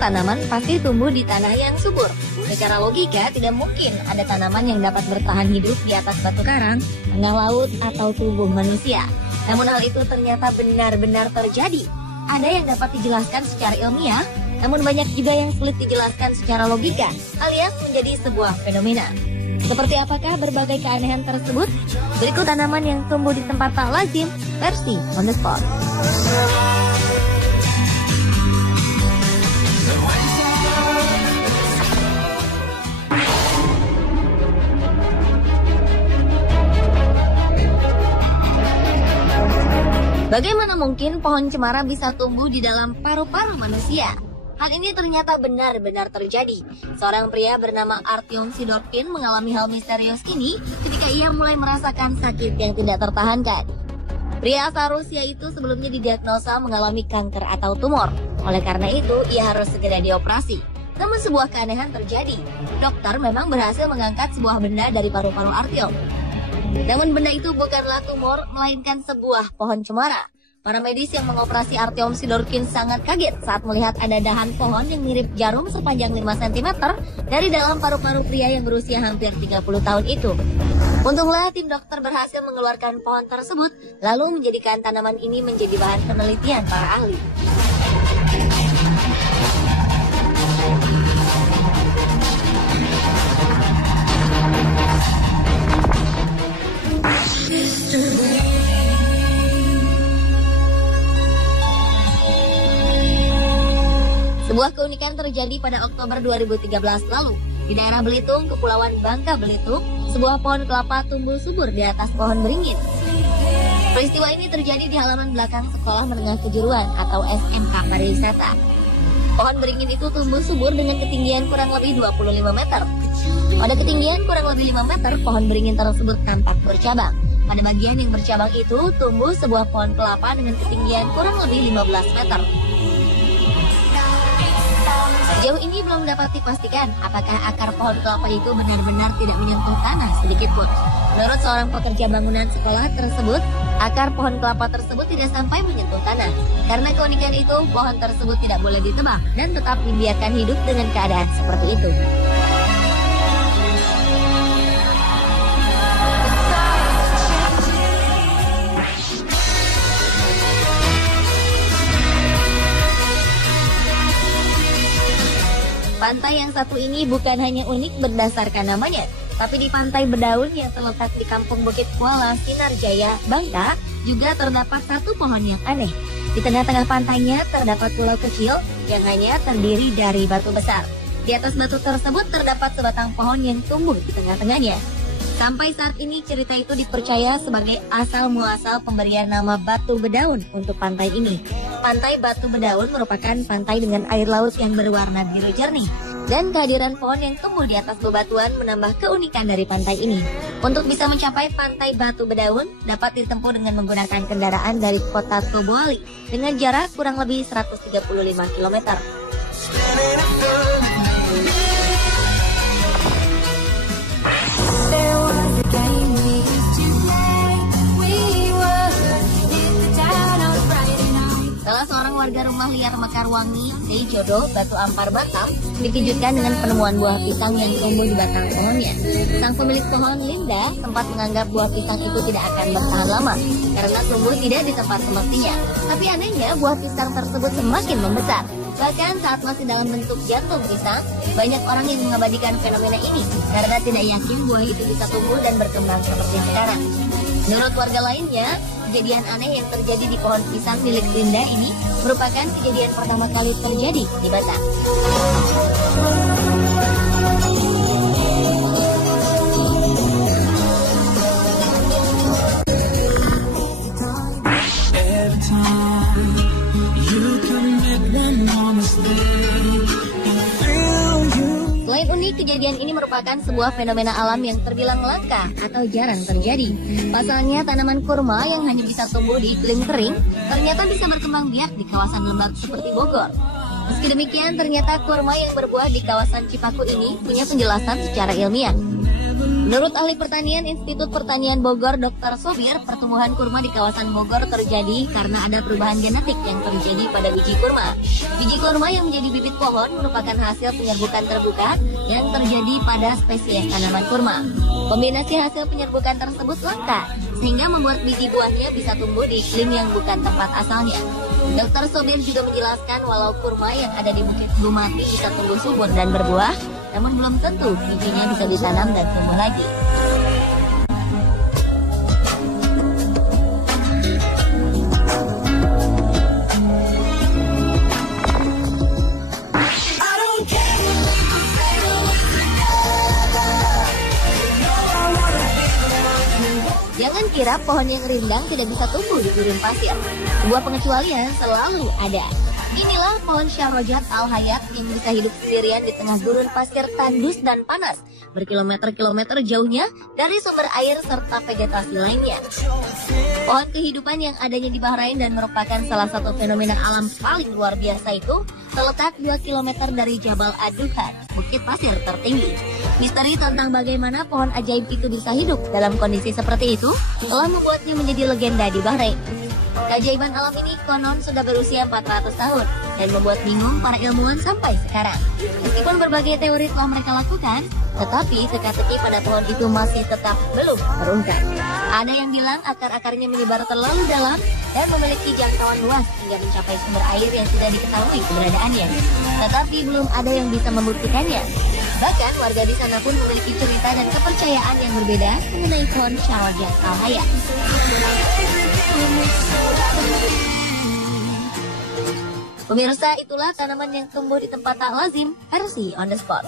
tanaman pasti tumbuh di tanah yang subur. Secara logika, tidak mungkin ada tanaman yang dapat bertahan hidup di atas batu karang, tengah laut, atau tubuh manusia. Namun hal itu ternyata benar-benar terjadi. Ada yang dapat dijelaskan secara ilmiah, namun banyak juga yang sulit dijelaskan secara logika, alias menjadi sebuah fenomena. Seperti apakah berbagai keanehan tersebut? Berikut tanaman yang tumbuh di tempat tak lazim, versi On The Spot. Bagaimana mungkin pohon cemara bisa tumbuh di dalam paru-paru manusia? Hal ini ternyata benar-benar terjadi. Seorang pria bernama Artyom Sidorkin mengalami hal misterius ini ketika ia mulai merasakan sakit yang tidak tertahankan. Pria asal Rusia itu sebelumnya didiagnosa mengalami kanker atau tumor. Oleh karena itu, ia harus segera dioperasi. Namun sebuah keanehan terjadi. Dokter memang berhasil mengangkat sebuah benda dari paru-paru Artyom. Namun benda itu bukanlah tumor, melainkan sebuah pohon cemara. Para medis yang mengoperasi Artyom Sidorkin sangat kaget saat melihat ada dahan pohon yang mirip jarum sepanjang 5 cm dari dalam paru-paru pria yang berusia hampir 30 tahun itu. Untunglah tim dokter berhasil mengeluarkan pohon tersebut, lalu menjadikan tanaman ini menjadi bahan penelitian para ahli. Sebuah keunikan terjadi pada Oktober 2013 lalu. Di daerah Belitung, Kepulauan Bangka Belitung, sebuah pohon kelapa tumbuh subur di atas pohon beringin. Peristiwa ini terjadi di halaman belakang Sekolah Menengah Kejuruan atau SMK Pariwisata. Pohon beringin itu tumbuh subur dengan ketinggian kurang lebih 25 meter. Pada ketinggian kurang lebih 5 meter, pohon beringin tersebut tampak bercabang. Pada bagian yang bercabang itu tumbuh sebuah pohon kelapa dengan ketinggian kurang lebih 15 meter. Sejauh ini belum dapat dipastikan apakah akar pohon kelapa itu benar-benar tidak menyentuh tanah sedikit pun. Menurut seorang pekerja bangunan sekolah tersebut, akar pohon kelapa tersebut tidak sampai menyentuh tanah. Karena keunikan itu, pohon tersebut tidak boleh ditebang dan tetap dibiarkan hidup dengan keadaan seperti itu. Pantai yang satu ini bukan hanya unik berdasarkan namanya, tapi di Pantai Bedaun yang terletak di Kampung Bukit Kuala, Sinarjaya, Bangka, juga terdapat satu pohon yang aneh. Di tengah-tengah pantainya terdapat pulau kecil yang hanya terdiri dari batu besar. Di atas batu tersebut terdapat sebatang pohon yang tumbuh di tengah-tengahnya. Sampai saat ini cerita itu dipercaya sebagai asal-muasal pemberian nama Batu Bedaun untuk pantai ini. Pantai Batu Bedaun merupakan pantai dengan air laut yang berwarna biru jernih. Dan kehadiran pohon yang tumbuh di atas bebatuan menambah keunikan dari pantai ini. Untuk bisa mencapai pantai Batu Bedaun, dapat ditempuh dengan menggunakan kendaraan dari kota Tobuali dengan jarak kurang lebih 135 km. Salah seorang warga rumah liar Mekarwangi, Jodoh, Batu Ampar, Batam, dikejutkan dengan penemuan buah pisang yang tumbuh di batang pohonnya. Sang pemilik pohon, Linda, sempat menganggap buah pisang itu tidak akan bertahan lama karena tumbuh tidak di tempat semestinya. Tapi anehnya, buah pisang tersebut semakin membesar. Bahkan saat masih dalam bentuk jantung pisang, banyak orang yang mengabadikan fenomena ini karena tidak yakin buah itu bisa tumbuh dan berkembang seperti sekarang. Menurut warga lainnya, kejadian aneh yang terjadi di pohon pisang milik Linda ini merupakan kejadian pertama kali terjadi di Batam. Selain unik, kejadian ini merupakan sebuah fenomena alam yang terbilang langka atau jarang terjadi. Pasalnya, tanaman kurma yang hanya bisa tumbuh di iklim kering ternyata bisa berkembang biak di kawasan lembab seperti Bogor. Meski demikian, ternyata kurma yang berbuah di kawasan Cipaku ini punya penjelasan secara ilmiah. Menurut ahli pertanian Institut Pertanian Bogor, Dr. Sobir, pertumbuhan kurma di kawasan Bogor terjadi karena ada perubahan genetik yang terjadi pada biji kurma. Biji kurma yang menjadi bibit pohon merupakan hasil penyerbukan terbuka yang terjadi pada spesies tanaman kurma. Kombinasi hasil penyerbukan tersebut langka, sehingga membuat biji buahnya bisa tumbuh di iklim yang bukan tempat asalnya. Dr. Sobir juga menjelaskan walau kurma yang ada di Bukit Bumati bisa tumbuh subur dan berbuah, namun belum tentu bijinya bisa ditanam dan tumbuh lagi. Jangan kira pohon yang rindang tidak bisa tumbuh di gurun pasir. Sebuah pengecualian selalu ada. Inilah pohon Syahrojat Al-Hayat yang bisa hidup sendirian di tengah gurun pasir tandus dan panas, berkilometer-kilometer jauhnya dari sumber air serta vegetasi lainnya. Pohon kehidupan yang adanya di Bahrain dan merupakan salah satu fenomena alam paling luar biasa itu terletak 2 km dari Jabal Ad-Duhan, bukit pasir tertinggi. Misteri tentang bagaimana pohon ajaib itu bisa hidup dalam kondisi seperti itu telah membuatnya menjadi legenda di Bahrain. Keajaiban alam ini konon sudah berusia 400 tahun dan membuat bingung para ilmuwan sampai sekarang. Meskipun berbagai teori telah mereka lakukan, tetapi teka-teki pada pohon itu masih tetap belum terungkap. Ada yang bilang akar-akarnya menyebar terlalu dalam dan memiliki jangkauan luas hingga mencapai sumber air yang tidak diketahui keberadaannya. Tetapi belum ada yang bisa membuktikannya. Bahkan warga di sana pun memiliki cerita dan kepercayaan yang berbeda mengenai pohon Syahrojat Al-Hayat. Pemirsa, itulah tanaman yang tumbuh di tempat tak lazim versi On The Spot.